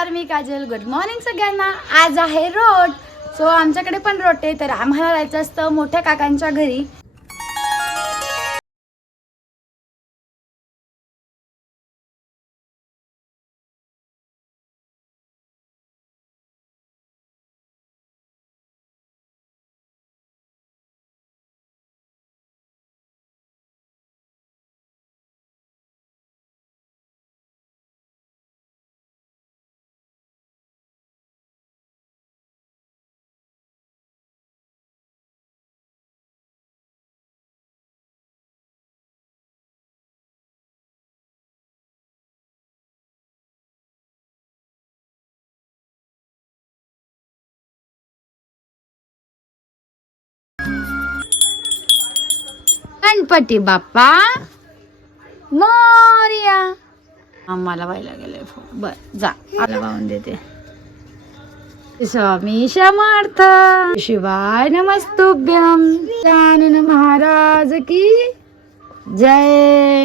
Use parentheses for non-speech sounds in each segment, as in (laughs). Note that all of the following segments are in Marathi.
नमस्कार मी काजल. गुड मॉर्निंग सगळ्यांना. आज आहे रोड. सो आमच्याकडे पण रोट आहे. तर आम्हाला जायचं असतं मोठ्या काकांच्या घरी. गणपती बाप्पा. मोर्या. आम्हाला व्हायला गेले बर जा. आला वाहून देते. स्वामी समर्थ. शिवाय नमस्तुभ्यम जानन महाराज की जय.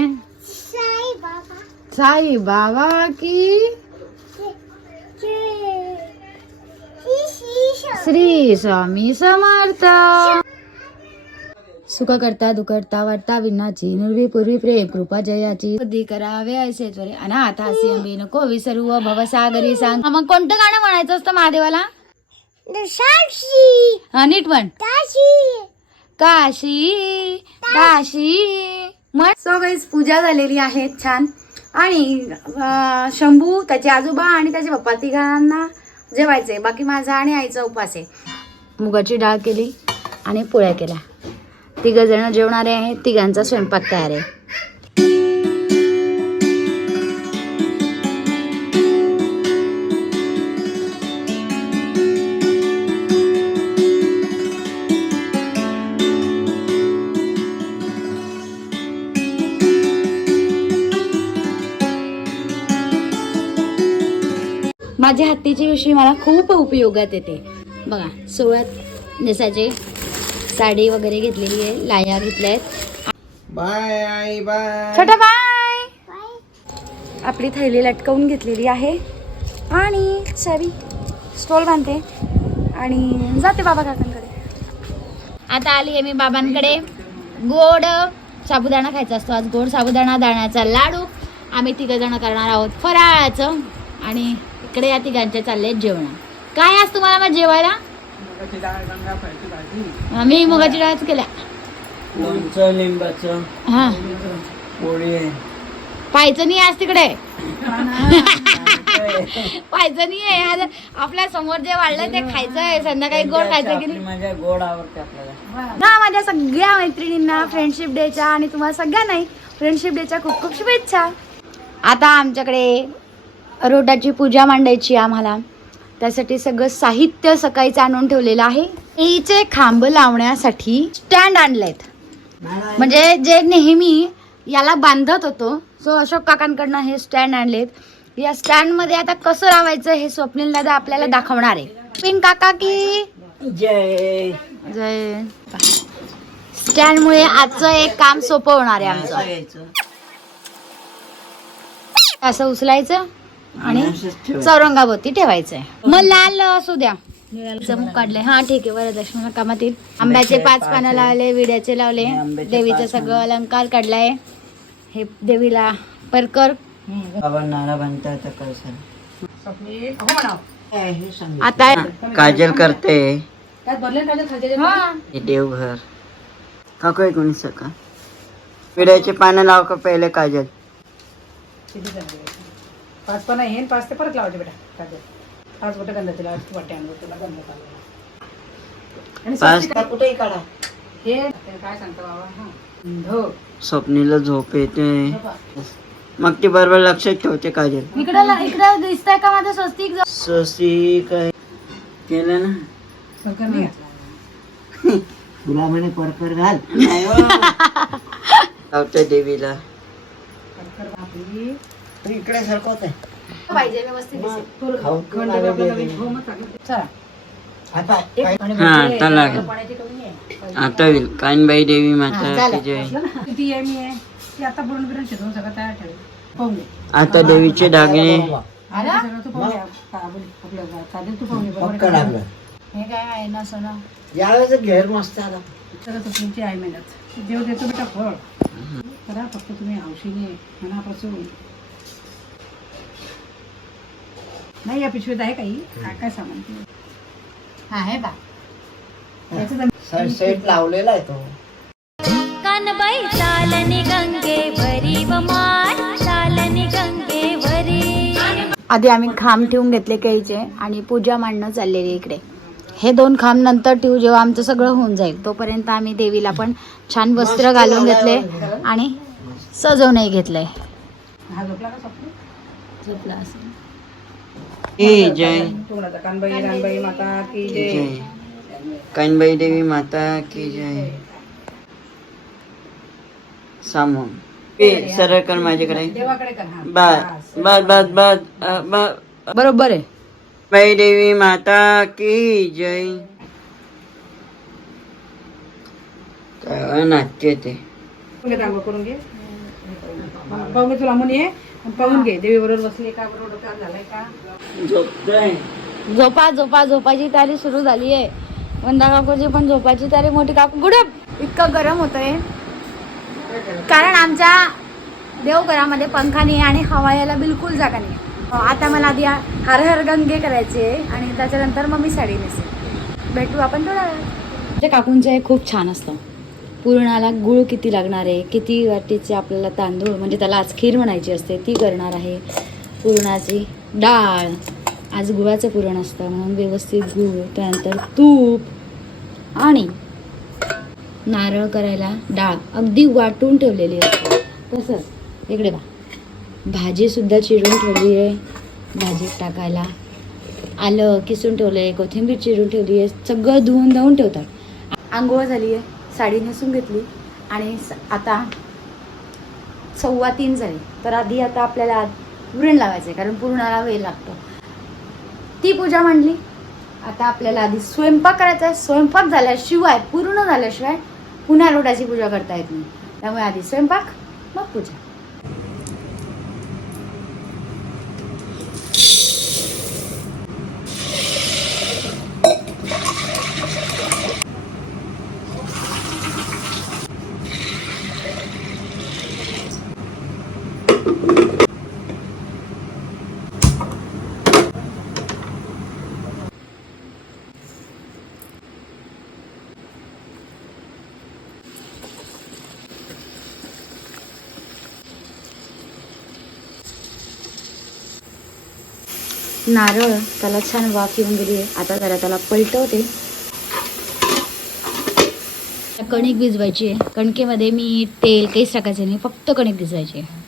साई बाबा की श्री स्वामी समर्थ. सुख करता दुखडता वाटता विनाची निर्वी पूर्वी प्रेम कृपा जयाची. बुद्धी करावे असे त्वरे. अनाथ हासी अंबी नको विसरू भवसागरी सांग. हा, मग कोणतं गाणं म्हणायचं असतं महादेवाला? हा, नीट म्हण. काशी. काशी मग सो गाईज पूजा झालेली आहे. छान. आणि अं, शंभू त्याचे आजोबा आणि त्याचे पप्पा तिघांना जेवायचंय. बाकी माझा आणि आईचा उपवास आहे. मुगाची डाळ केली आणि पोळ्या केल्या. तिघ जेवणारे आहेत तिघांचा स्वयंपाक तयार आहे. माझ्या हत्तीची विषयी मला खूप उपयोगात येते. बघा सोळ्यात नेसायचे साडी वगैरे घेतलेली आहे लाया घेतल्या आहेत. बाय आई बाय. छोटा बाय. आपली थैली लटकवून घेतलेली आहे. आणि चावी स्टॉल बांधते. आणि जाते बाबा काकांकडे. आता आली आहे मी बाबांकडे. गोड साबुदाणा खायचा असतो आज. गोड साबुदाणा दाण्याचा लाडू. आम्ही तिघं जण करणार आहोत फराळाचं. आणि इकडे या तिघांचे चालले जेवण. काय आज तुम्हाला मग जेवायला? आम्ही मुगाची डाळच केल्या. लोणचं लिंबाचं? हा. पोळी नाही आज तिकडे. (laughs) पाहायचं नाही आहे. आज आपल्यासमोर जे वाढलं ते खायचं आहे. संध्याकाळी गोड खायचं की नाही? माझ्या गोड आवडते आपल्याला. ना माझ्या सगळ्या मैत्रिणींना फ्रेंडशिप डेच्या आणि तुम्हाला सगळ्यांनाही फ्रेंडशिप डेच्या खूप खूप शुभेच्छा. आता आमच्याकडे रोडाची पूजा मांडायची आहे आम्हाला. त्यासाठी सगळं साहित्य सकाळीच आणून ठेवलेलं आहे. हिचे खांब लावण्यासाठी स्टँड आणलेत. म्हणजे जे नेहमी याला बांधत होतो सो अशोक काकांकडनं हे स्टँड आणलेत. या स्टँडमध्ये आता कसं लावायचं हे स्वप्नील दादा आपल्याला दाखवणार आहे. पिन काका की? जय. जय. स्टँड मुळे आजचं एक काम सोपं होणार आहे आमचं. असं उचलायचं आणि. चौरंगाभोवती ठेवायचंय. मग लाल असू द्या. चमक काढले हा ठीक आहे. वरदक्षिणा कामात येईल आंब्याचे पाच पानं लावले विड्याचे लावले. हे देवीचं सगळं अलंकार काढलाय. हे देवीला परकर. आता काजल करते. हा. हे देवघर. काकू एक मिनिट सका विड्याचे पानं लाव का पहिले काजल? पाच आहे आणि पाच ते परत लावायचे बेटा काजल. पाच बोटं आणलं तुला गंध आणि पाच कुठेही काढा. हे ते काय सांगतो बाबा हा. धो. स्वप्नीला झोप येते. मग ती बरोबर लक्षात ठेवते काजल. इकडं इकडं दिसतंय का माझं स्वस्तिक ससी काय केलं ना? सरकार नाही घातला तुला म्हणे परकर घाल. लावते देवीला. सरकार आपली तू इकडे सरकवत आहे. पाहिजे व्यवस्थित दिसेल. हो आता हा लागेल. आहे. होईल. कानबाई देवी माता झालं. की जय? किती आहे मी? आहे ती आता बुरून बिरून शिजवून सगळं तयार ठेवेल. पाहून घे. आता देवीचे सगळं तू आपलं काजल पाहुणे बरोबर पक्का आहे. हे काय आहे ना सोनं? यावेळेस घेर मस्त आला तर तो तुमची आई मेहनत. देव देतो बेटा फळ. करा फक्त तुम्ही हौशीने मनापासून. नाही या पिशवीत आहे काही. काय सामान? आहे बा. सनसेट लावलेला आहे तो. कानबाई चालनी गंगेवरी व माय चालनी गंगेवरी आधी आम्ही खांब ठेवून घेतले कैचे आणि पूजा मांडणं चाललेली इकडे. हे दोन खांब नंतर ठेवू जेव्हा आमचं सगळं होऊन जाईल. तोपर्यंत आम्ही देवीला पण छान वस्त्र घालून घेतले आणि सजवूनही घेतलंय. हा झोपला का झोपला असं हे जय. कानबाई रानबाई माता की जय. कानबाई देवी माता की जय. सामो ए सरळ कर माझ्याकडे. देवाकडे कर बस बस. बस बस बरोबर आहे. बाई देवी माता की जय. काय नाट्य ते. करून घे. पाहून घे तुला म्हणून ये आणि पाहून घे. देवी बरोबर बसली का? बरोबर झालाय का? झोपा झोपा झोपाची तयारी सुरू झाली आहे. वंदा काकूची पण झोपाची तयारी मोठी काकू गुडप इतकं गरम होतंय. कारण आमच्या देवघरामध्ये पंखा नाही आणि हवा यायला बिलकुल जागा नाही. आता मला आधी हर हर गंगे करायचे आहे आणि त्याच्यानंतर मग मी साडी नेसेल. भेटू आपण त्या काकूंचं हे खूप छान असतं. पुरणाला गुळ किती लागणार आहे? किती वाटीचे आपल्याला तांदूळ म्हणजे त्याला आज खीर म्हणायची असते ती करणार आहे पुरणाची डाळ. आज गुळाचं पुरण असतं म्हणून व्यवस्थित गुळ त्यानंतर तूप आणि नारळ करायला डाळ. अगदी वाटून ठेवलेली असते. तसंच इकडे बा भाजीसुद्धा चिरून ठेवली आहे. भाजीत टाकायला आलं किसून ठेवलं आहे कोथिंबीर चिरून ठेवली आहे. सगळं धुवून धावून ठेवतात. आंघोळ झाली आहे. साडी नेसून घेतली. आणि आता सव्वा तीन झाली. तर आधी आता आपल्याला पुरण लावायचं आहे कारण पुरणाला वेळ लागतो. ती पूजा मांडली. आता आपल्याला आधी स्वयंपाक करायचा आहे. स्वयंपाक झाल्याशिवाय पूर्ण झाल्याशिवाय पुन्हा लोटाची पूजा करता येत नाही. त्यामुळे आधी स्वयंपाक मग पूजा. नारळ त्याला छान वाफ येऊन गेली आहे. आता जरा त्याला पलटवते. कणिक भिजवायची आहे. कणकेमध्ये मी तेल काहीच टाकायचं नाही फक्त कणिक भिजवायची आहे.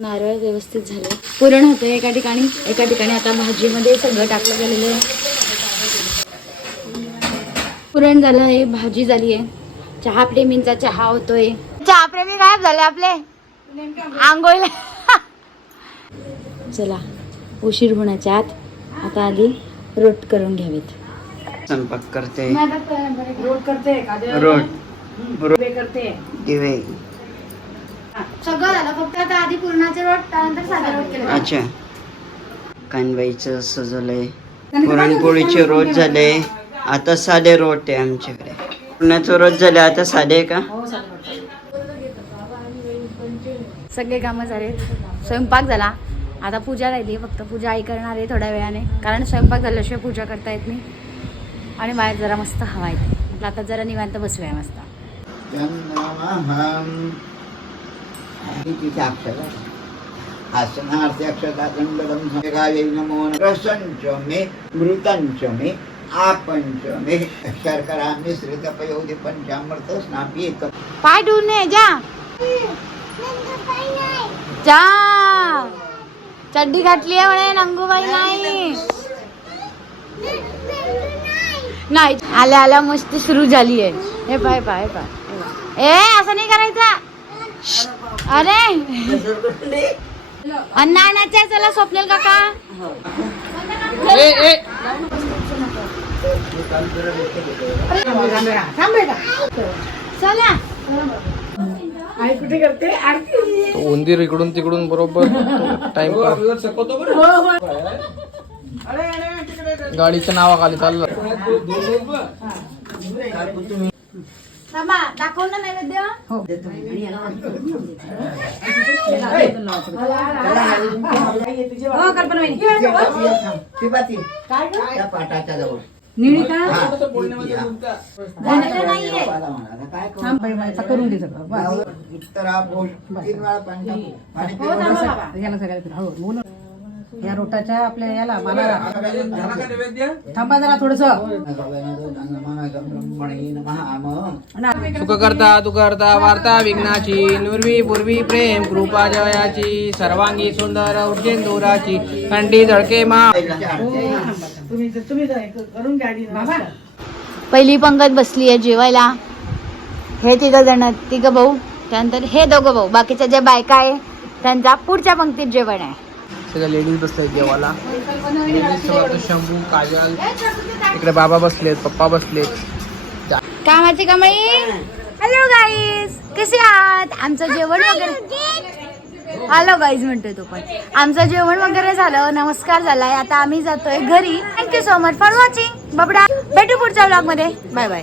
नारळ व्यवस्थित झालं. पुरण होतं एका ठिकाणी. एका ठिकाणी आता भाजीमध्ये सगळं टाकलं गेलेलं आहे. पुरण झालं आहे भाजी झाली आहे. चहा प्रेमींचा चहा होतोय. चहा प्रेमी गायब झाले आपले. आंघोळीला. चला उशीर होण्याच्या आत आता आधी रोट करून घ्यावेत. स्वयंपाक करते. रोड करते उभे करते. दिवे सगळं झालं फक्त आता आधी पूर्णाचे रोट त्यानंतर साधा रोट केले. अच्छा. कानबाईचं सजवलंय. पुरणपोळीचे रोज झाले. आता साधे रोट आहे आमच्याकडे. पुण्याचं रोज झाले आता साधे का? हो सगळे कामं झालेत स्वयंपाक झाला. आता पूजा राहिली फक्त पूजा आई करणार आहे थोड्या वेळाने. कारण स्वयंपाक झाल्याशिवाय पूजा करता येत नाही. आणि बाहेर जरा मस्त हवा येते म्हटलं आता जरा निवांत बसूया मस्त. नमो मे मृतंच मे. आपंच मे शर्करा मिश्रित पयोधि पंचामृत स्नापित पाय जा. जा. चड्डी घातली आहे म्हणे नंगूबाई नाही. नाही. आल्या आल्या मस्ती सुरू झाली आहे. हे पाय पाय पाय. ए असं नाही करायचं. अरे. अन्न आणायचं आहे चला स्वप्नेल काका. तो उंदीर इकडून तिकडून बरोबर टाइमपास गाडीच्या नावाखाली चाललं. थांबा दाखव ना नैवेद्य. हो. कल्पना वहिनी. त्या पाटाच्या जवळ. निळी का हा, हा. झालेलं नाहीये करून दे सगळं बस. हो, थांबा बाबा. याला सगळ्याला. हो, बोल. या रोटाच्या आपल्या याला मला थांबा जरा थोडस सुख करता तू करता वार्ता विघ्नाची नुर्वी पूर्वी प्रेम कृपा जयाची सर्वांगी सुंदर उर्जेंदुराची थंडी झळके मा बाबा. पहिली पंगत बसली आहे जेवायला. हे तिघ जण तिघ भाऊ त्यानंतर हे दोघं भाऊ. बाकीच्या ज्या बायका आहे त्यांचा पुढच्या पंक्तीत जेवण आहे. सगळ्या लेडीज बसले देवाला लेडीज समोर शंभू काजल इकडे बाबा बसलेत पप्पा बसलेत. कामाची कमाई. हॅलो गाईज कसे आहात? आमचं जेवण वगैरे हॅलो गाईज म्हणतोय तो पण. आमचं जेवण वगैरे झालं नमस्कार झालाय. आता आम्ही जातोय घरी. Thank you so much for watching बबडा. भेटू पुढच्या ब्लॉगमध्ये. Bye bye